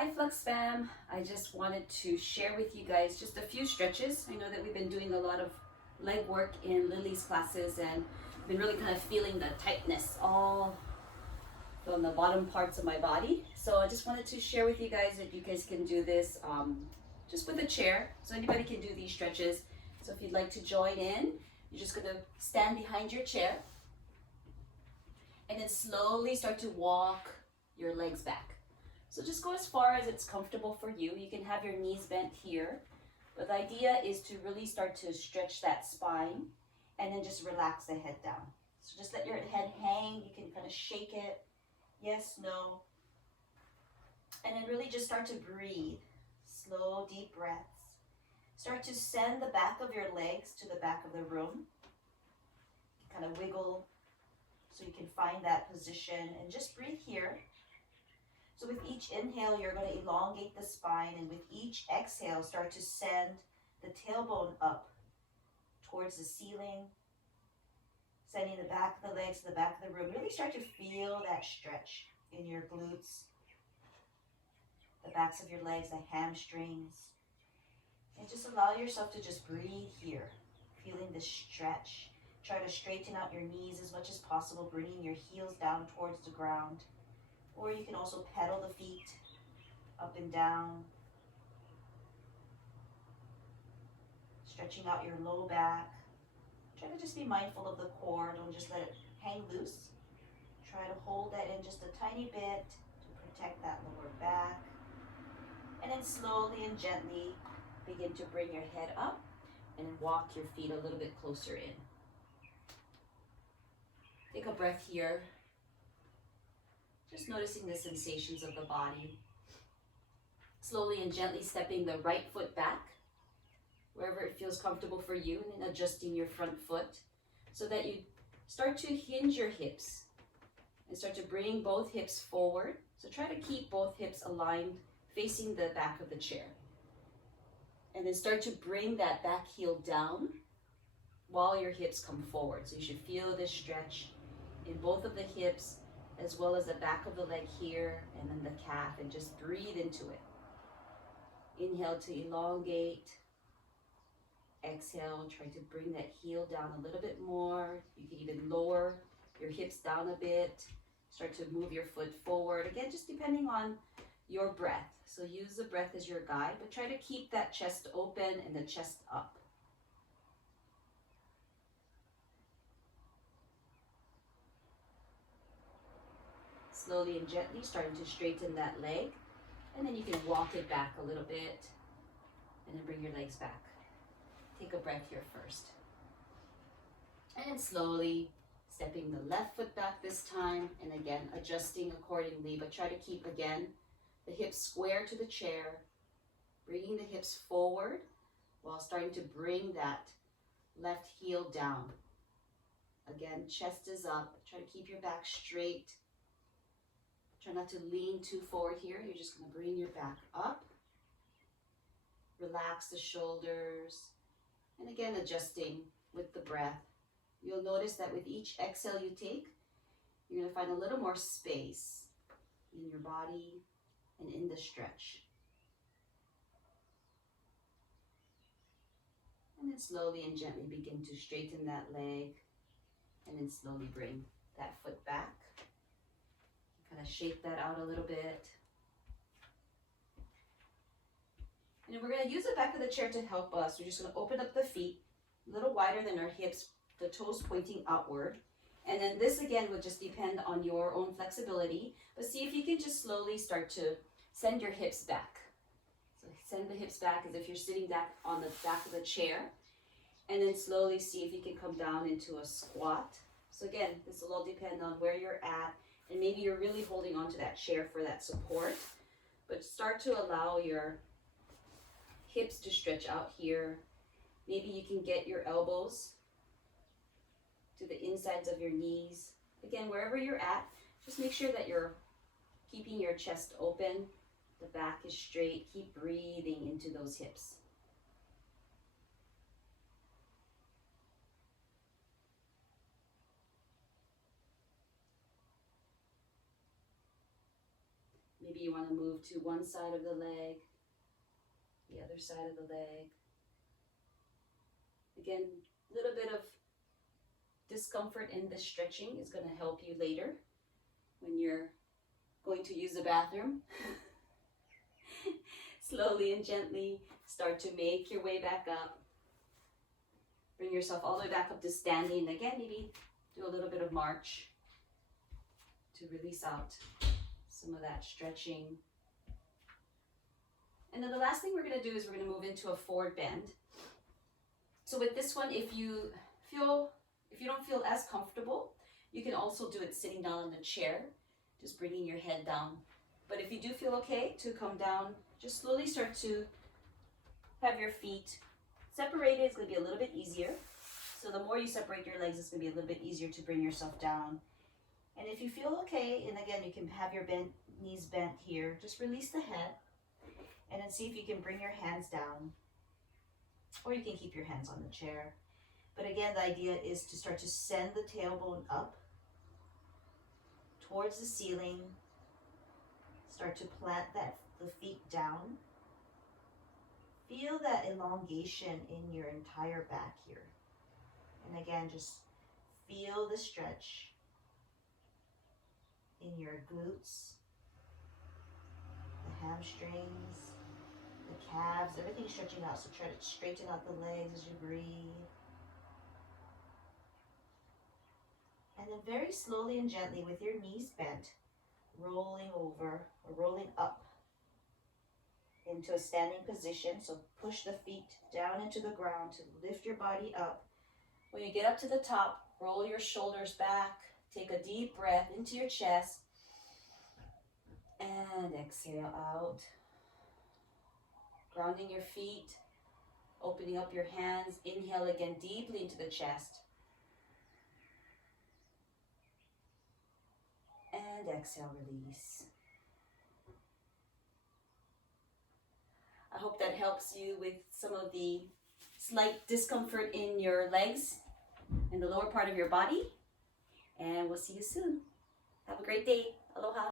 Hi Flux Fam, I just wanted to share with you guys just a few stretches. I know that we've been doing a lot of leg work in Lily's classes and been really kind of feeling the tightness all from the bottom parts of my body. So I just wanted to share with you guys that you guys can do this just with a chair. So anybody can do these stretches. So if you'd like to join in, you're just gonna stand behind your chair and then slowly start to walk your legs back. So just go as far as it's comfortable for you. You can have your knees bent here, but the idea is to really start to stretch that spine and then just relax the head down. So just let your head hang. You can kind of shake it. Yes, no. And then really just start to breathe. Slow, deep breaths. Start to send the back of your legs to the back of the room. Kind of wiggle so you can find that position and just breathe here. So with each inhale, you're going to elongate the spine, and with each exhale, start to send the tailbone up towards the ceiling, sending the back of the legs to the back of the room. Really start to feel that stretch in your glutes, the backs of your legs, the hamstrings, and just allow yourself to just breathe here, feeling the stretch. Try to straighten out your knees as much as possible, bringing your heels down towards the ground. Or you can also pedal the feet up and down, stretching out your low back. Try to just be mindful of the core. Don't just let it hang loose. Try to hold that in just a tiny bit to protect that lower back. And then slowly and gently begin to bring your head up and walk your feet a little bit closer in. Take a breath here. Just noticing the sensations of the body. Slowly and gently stepping the right foot back, wherever it feels comfortable for you, and then adjusting your front foot so that you start to hinge your hips and start to bring both hips forward. So try to keep both hips aligned, facing the back of the chair. And then start to bring that back heel down while your hips come forward. So you should feel this stretch in both of the hips, as well as the back of the leg here, and then the calf, and just breathe into it. Inhale to elongate. Exhale, try to bring that heel down a little bit more. You can even lower your hips down a bit. Start to move your foot forward. Again, just depending on your breath. So use the breath as your guide, but try to keep that chest open and the chest up. Slowly and gently starting to straighten that leg, and then you can walk it back a little bit and then bring your legs back. Take a breath here first. And then slowly stepping the left foot back this time, and again adjusting accordingly, but try to keep again the hips square to the chair, bringing the hips forward while starting to bring that left heel down. Again, chest is up. Try to keep your back straight. Try not to lean too forward here. You're just going to bring your back up. Relax the shoulders. And again, adjusting with the breath. You'll notice that with each exhale you take, you're going to find a little more space in your body and in the stretch. And then slowly and gently begin to straighten that leg, and then slowly bring that foot back. Kind of shake that out a little bit. And then we're going to use the back of the chair to help us. We're just going to open up the feet a little wider than our hips, the toes pointing outward. And then this again would just depend on your own flexibility. But see if you can just slowly start to send your hips back. So send the hips back as if you're sitting back on the back of the chair. And then slowly see if you can come down into a squat. So again, this will all depend on where you're at. And maybe you're really holding onto that chair for that support. But start to allow your hips to stretch out here. Maybe you can get your elbows to the insides of your knees. Again, wherever you're at, just make sure that you're keeping your chest open. The back is straight. Keep breathing into those hips. Maybe you want to move to one side of the leg, the other side of the leg. Again, a little bit of discomfort in the stretching is going to help you later when you're going to use the bathroom. Slowly and gently start to make your way back up. Bring yourself all the way back up to standing. Again, maybe do a little bit of march to release out some of that stretching. And then the last thing we're going to do is we're going to move into a forward bend. So with this one, if you don't feel as comfortable, you can also do it sitting down in the chair, just bringing your head down. But if you do feel okay to come down, just slowly start to have your feet separated. It's going to be a little bit easier. So the more you separate your legs, it's going to be a little bit easier to bring yourself down. And if you feel okay, and again, you can have your knees bent here, just release the head and then see if you can bring your hands down, or you can keep your hands on the chair. But again, the idea is to start to send the tailbone up towards the ceiling. Start to plant the feet down. Feel that elongation in your entire back here. And again, just feel the stretch in your glutes, the hamstrings, the calves, everything's stretching out. So try to straighten out the legs as you breathe. And then very slowly and gently, with your knees bent, rolling over or rolling up into a standing position. So push the feet down into the ground to lift your body up. When you get up to the top, roll your shoulders back. Take a deep breath into your chest. And exhale out. Grounding your feet. Opening up your hands. Inhale again deeply into the chest. And exhale, release. I hope that helps you with some of the slight discomfort in your legs and the lower part of your body. And we'll see you soon. Have a great day. Aloha.